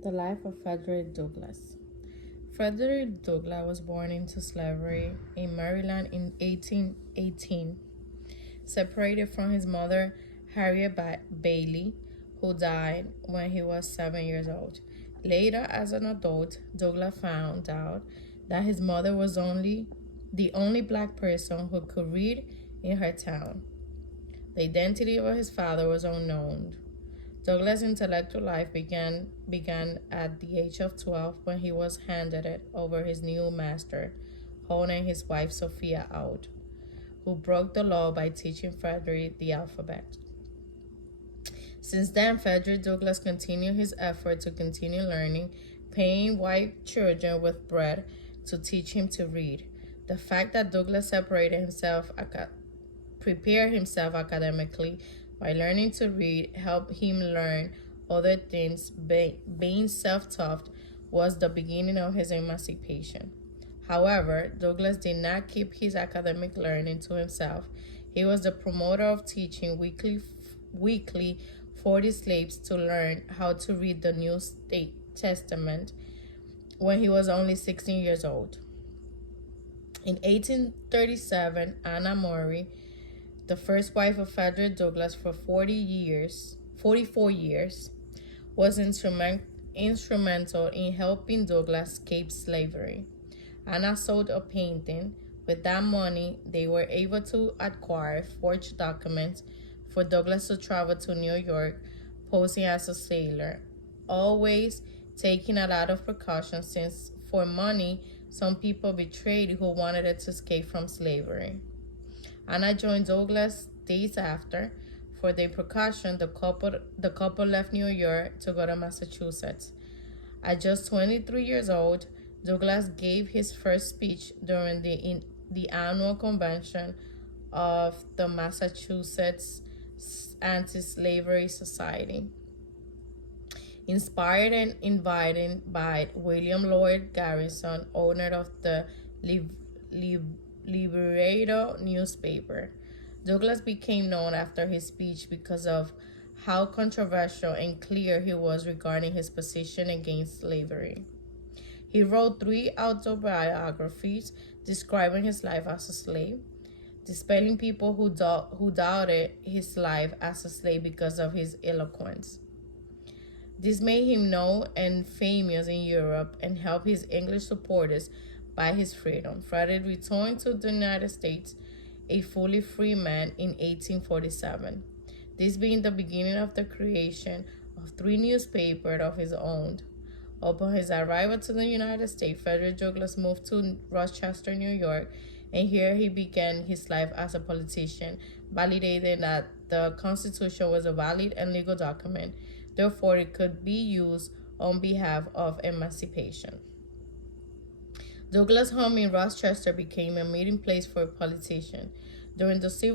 The life of Frederick Douglass. Frederick Douglass was born into slavery in Maryland in 1818, separated from his mother, Harriet Bailey, who died when he was 7 years old. Later, as an adult, Douglass found out that his mother was the only black person who could read in her town. The identity of his father was unknown. Douglas' intellectual life began at the age of 12 when he was handed it over his new master, holding his wife Sophia out, who broke the law by teaching Frederick the alphabet. Since then, Frederick Douglass continued his effort to continue learning, paying white children with bread to teach him to read. The fact that Douglass prepared himself academically by learning to read helped him learn other things. Being self-taught was the beginning of his emancipation. However, Douglass did not keep his academic learning to himself. He was the promoter of teaching weekly 40 slaves to learn how to read the New Testament when he was only 16 years old. In 1837, Anna Murray, the first wife of Frederick Douglass for 44 years, was instrumental in helping Douglass escape slavery. Anna sold a painting. With that money, they were able to acquire forged documents for Douglass to travel to New York, posing as a sailor, always taking a lot of precautions since for money, some people betrayed who wanted to escape from slavery. Anna joined Douglass days after. For their precaution, the couple left New York to go to Massachusetts. At just 23 years old, Douglass gave his first speech during the annual convention of the Massachusetts Anti-Slavery Society. Inspired and invited by William Lloyd Garrison, owner of the Liberator newspaper, Douglass became known after his speech because of how controversial and clear he was regarding his position against slavery. He wrote 3 autobiographies describing his life as a slave, dispelling people who doubted his life as a slave because of his eloquence. This made him known and famous in Europe and helped his English supporters buy his freedom. Frederick returned to the United States a fully free man in 1847, this being the beginning of the creation of 3 newspapers of his own. Upon his arrival to the United States, Frederick Douglass moved to Rochester, New York, and here he began his life as a politician, validating that the Constitution was a valid and legal document. Therefore, it could be used on behalf of emancipation. Douglass' home in Rochester became a meeting place for politicians. During the Civil